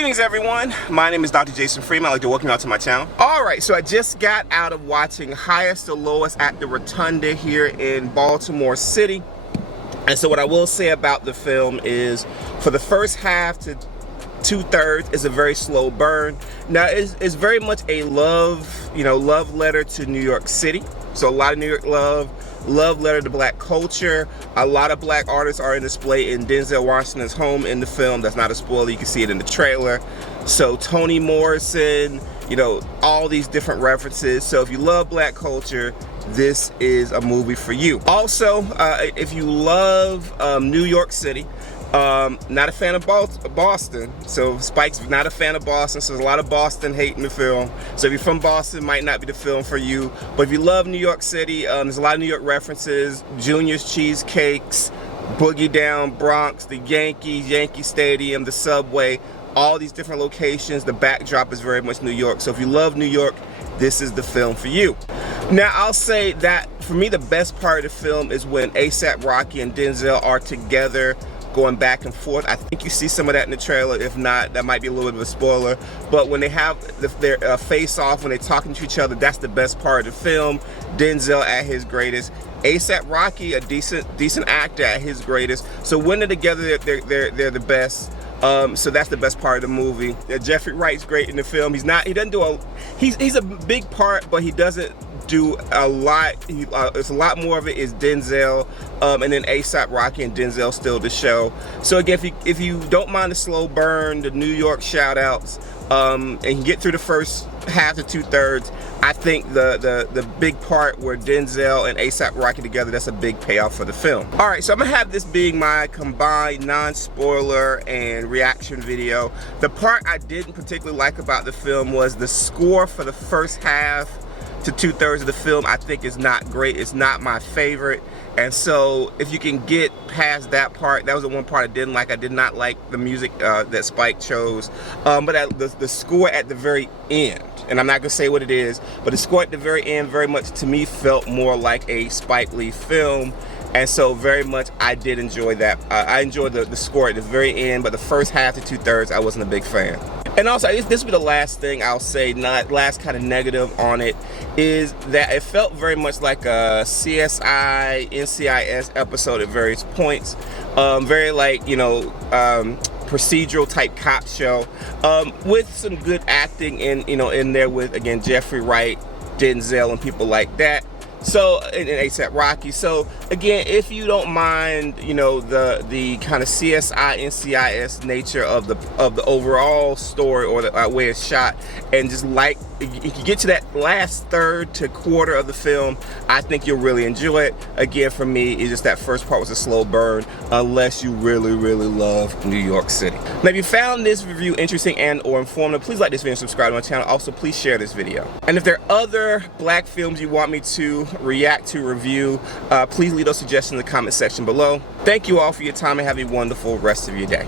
Greetings everyone, my name is Dr. Jason Freeman. I'd like to welcome you all to my channel. Alright, so I just got out of watching Highest to Lowest at the Rotunda here in Baltimore City. And so what I will say about the film is, for the first half to two-thirds is a very slow burn. Now it's very much a love letter to New York City. So a lot of New York love letter to black culture. A lot of black artists are in display in Denzel Washington's home in the film. That's not a spoiler, you can see it in the trailer. So Toni Morrison, all these different references. So if you love black culture, this is a movie for you. Also, if you love New York City, not a fan of Boston, so Spike's not a fan of Boston, so there's a lot of Boston hate in the film. So if you're from Boston, it might not be the film for you. But if you love New York City, there's a lot of New York references: Junior's Cheesecakes, Boogie Down Bronx, the Yankees, Yankee Stadium, the subway, all these different locations. The backdrop is very much New York. So if you love New York, this is the film for you. Now, I'll say that for me, the best part of the film is when A$AP Rocky and Denzel are together, going back and forth. I think you see some of that in the trailer. If not, that might be a little bit of a spoiler. But when they have their face off, when they're talking to each other, that's the best part of the film. Denzel at his greatest. A$AP Rocky, a decent actor at his greatest. So when they're together, they're the best. So that's the best part of the movie. Jeffrey Wright's great in the film. He's a big part, but he doesn't do a lot. It's a lot more of it is Denzel, and then A$AP Rocky and Denzel still the show. So again, if you don't mind the slow burn, the New York shout outs, and you get through the first half to two-thirds, I think the big part where Denzel and A$AP Rocky together, that's a big payoff for the film. Alright, so I'm gonna have this being my combined non-spoiler and reaction video. The part I didn't particularly like about the film was the score for the first half to two-thirds of the film. I think is not great. It's not my favorite. And so if you can get past that part, that was the one part I didn't like. I did not like the music that Spike chose. But the score at the very end, and I'm not gonna say what it is, but the score at the very end very much to me felt more like a Spike Lee film. And so very much I did enjoy that. I enjoyed the score at the very end, but the first half to two-thirds I wasn't a big fan. And also, this will be the last thing I'll say, last kind of negative on it, is that it felt very much like a CSI, NCIS episode at various points. Very like, procedural type cop show, with some good acting in there with, again, Jeffrey Wright, Denzel, and people like that. So, and A$AP Rocky. So again, if you don't mind, the kind of CSI, NCIS nature of the overall story or the way it's shot, and just like, if you get to that last third to quarter of the film, I think you'll really enjoy it. Again, for me, it's just that first part was a slow burn, unless you really, really love New York City. Now, if you found this review interesting and or informative, please like this video and subscribe to my channel. Also, please share this video. And if there are other black films you want me to react to, review, please leave those suggestions in the comment section below. Thank you all for your time and have a wonderful rest of your day.